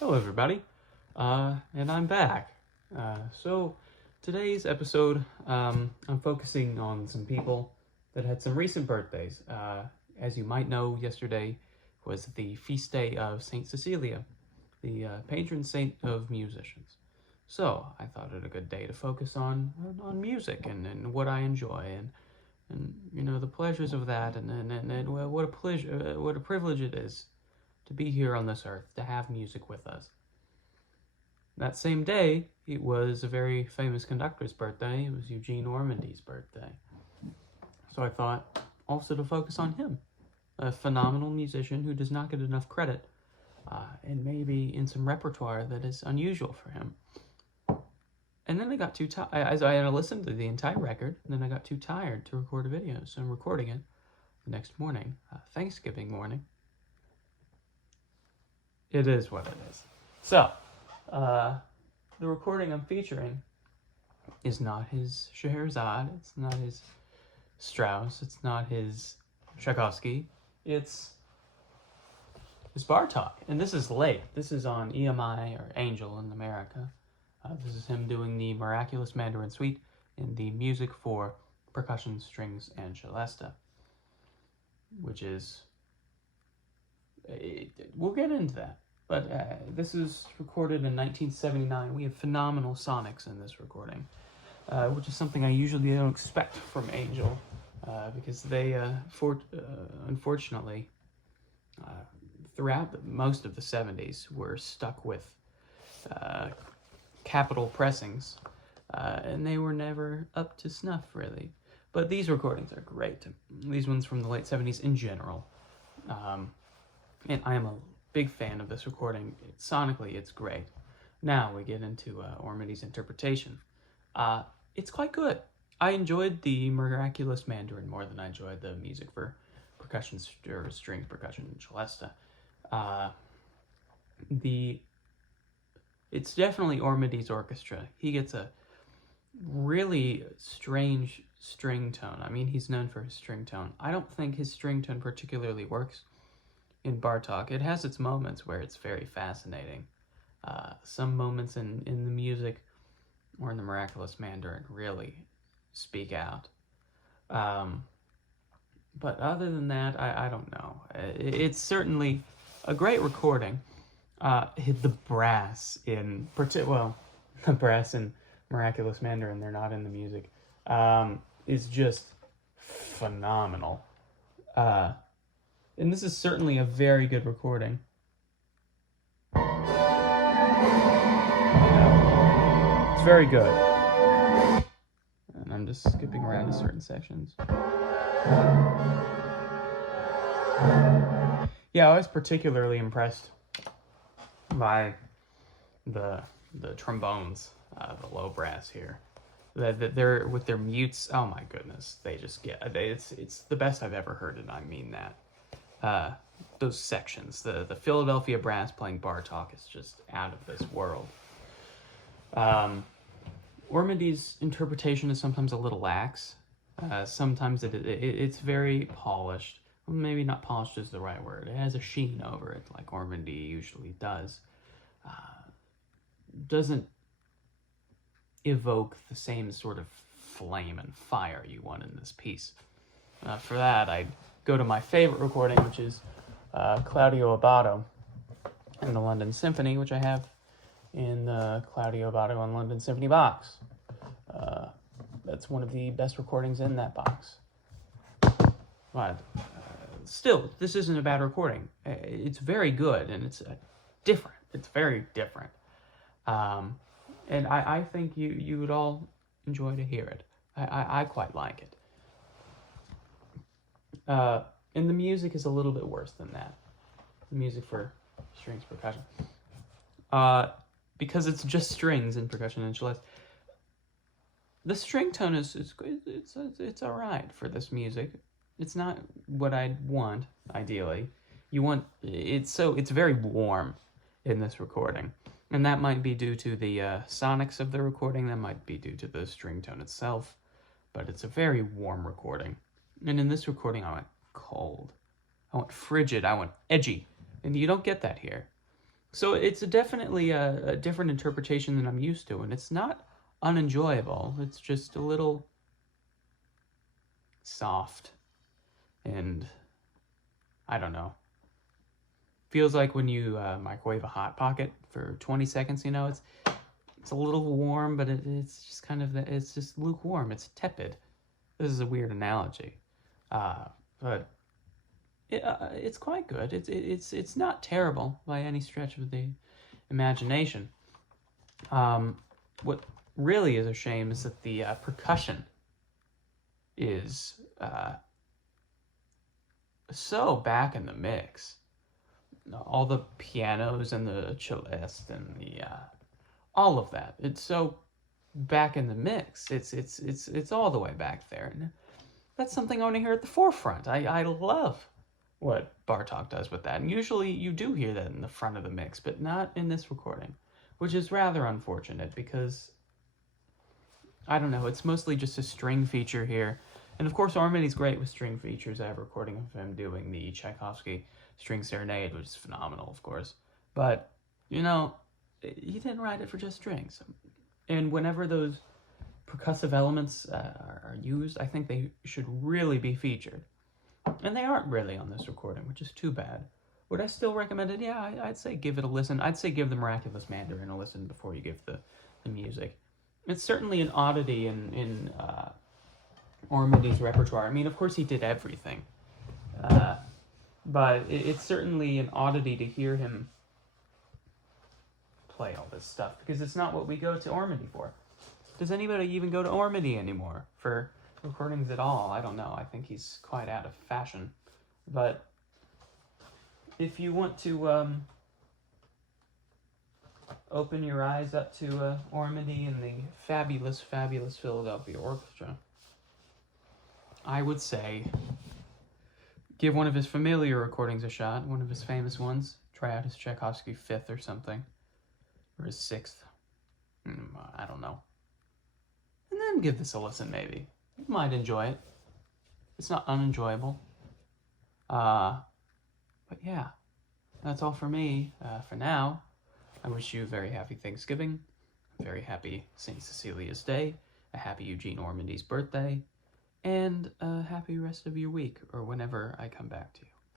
Hello everybody, and I'm back. So today's episode, I'm focusing on some people that had some recent birthdays. As you might know, yesterday was the feast day of Saint Cecilia, the patron saint of musicians. So I thought it a good day to focus on music and what I enjoy and you know the pleasures of that and what a pleasure, what a privilege it is to be here on this earth, to have music with us. That same day, it was a very famous conductor's birthday. It was Eugene Ormandy's birthday. So I thought also to focus on him, a phenomenal musician who does not get enough credit, and maybe in some repertoire that is unusual for him. And then I got too tired. I listened to the entire record, and then I got too tired to record a video, so I'm recording it the next morning, Thanksgiving morning. It is what it is. So, the recording I'm featuring is not his Scheherazade, it's not his Strauss, it's not his Tchaikovsky, it's Bartók. And this is late. This is on EMI, or Angel in America. This is him doing the Miraculous Mandarin Suite in the music for percussion, strings, and Celesta, which is... we'll get into that. But this is recorded in 1979. We have phenomenal sonics in this recording, which is something I usually don't expect from Angel, because they, unfortunately, throughout most of the 70s, were stuck with capital pressings, and they were never up to snuff, really. But these recordings are great. These ones from the late 70s in general. And I am a big fan of this recording. Sonically, it's great. Now we get into Ormandy's interpretation. It's quite good. I enjoyed the Miraculous Mandarin more than I enjoyed the music for percussion, or string percussion, and Celesta. It's definitely Ormandy's orchestra. He gets a really strange string tone. I mean, he's known for his string tone. I don't think his string tone particularly works in Bartók. It has its moments where it's very fascinating. Some moments in the music or in the Miraculous Mandarin really speak out. But other than that, I don't know. It's certainly a great recording. The brass in... well, the brass in Miraculous Mandarin, they're not in the music, is just phenomenal. And this is certainly a very good recording. It's very good. And I'm just skipping around to certain sections. Yeah, I was particularly impressed by the trombones, the low brass here. They're with their mutes. Oh my goodness, they just get... it's the best I've ever heard, and I mean that. Those sections, the Philadelphia brass playing Bartók is just out of this world. Ormandy's interpretation is sometimes a little lax. Sometimes it's very polished. Well, maybe not polished is the right word. It has a sheen over it, like Ormandy usually does. Doesn't evoke the same sort of flame and fire you want in this piece. For that, I'd go to my favorite recording, which is Claudio Abbado in the London Symphony, which I have in the Claudio Abbado and London Symphony box. That's one of the best recordings in that box. But still, this isn't a bad recording. It's very good, and it's different. It's very different. And I think you would all enjoy to hear it. I quite like it. And the music is a little bit worse than that. The music for strings percussion. Because it's just strings and percussion and celeste. The string tone it's all right for this music. It's not what I'd want, ideally. It's very warm in this recording. And that might be due to the sonics of the recording. That might be due to the string tone itself. But it's a very warm recording. And in this recording, I went cold. I went frigid. I went edgy. And you don't get that here. So it's definitely a different interpretation than I'm used to, and it's not unenjoyable. It's just a little soft, and I don't know. Feels like when you microwave a Hot Pocket for 20 seconds. You know, it's a little warm, but it's just kind of it's just lukewarm. It's tepid. This is a weird analogy, but it's quite good. It's not terrible by any stretch of the imagination. What really is a shame is that the percussion is so back in the mix. All the pianos and the celeste and the all of that. It's so back in the mix. It's all the way back there. And that's something I want to hear at the forefront. I love what Bartók does with that. And usually you do hear that in the front of the mix, but not in this recording, which is rather unfortunate because, I don't know, it's mostly just a string feature here. And of course, Ormandy's great with string features. I have a recording of him doing the Tchaikovsky String Serenade, which is phenomenal, of course. But, you know, he didn't write it for just strings. And whenever those percussive elements are used, I think they should really be featured. And they aren't really on this recording, which is too bad. Would I still recommend it? Yeah, I'd say give it a listen. I'd say give the Miraculous Mandarin a listen before you give the music. It's certainly an oddity in Ormandy's repertoire. I mean, of course he did everything. But it's certainly an oddity to hear him play all this stuff, because it's not what we go to Ormandy for. Does anybody even go to Ormandy anymore for recordings at all? I don't know. I think he's quite out of fashion. But if you want to open your eyes up to Ormandy and the fabulous, fabulous Philadelphia Orchestra, I would say give one of his familiar recordings a shot, one of his famous ones. Try out his Tchaikovsky 5th or something, or his 6th. I don't know. And then give this a listen, maybe. You might enjoy it. It's not unenjoyable. But yeah, that's all for me for now. I wish you a very happy Thanksgiving, a very happy St. Cecilia's Day, a happy Eugene Ormandy's birthday, and a happy rest of your week, or whenever I come back to you.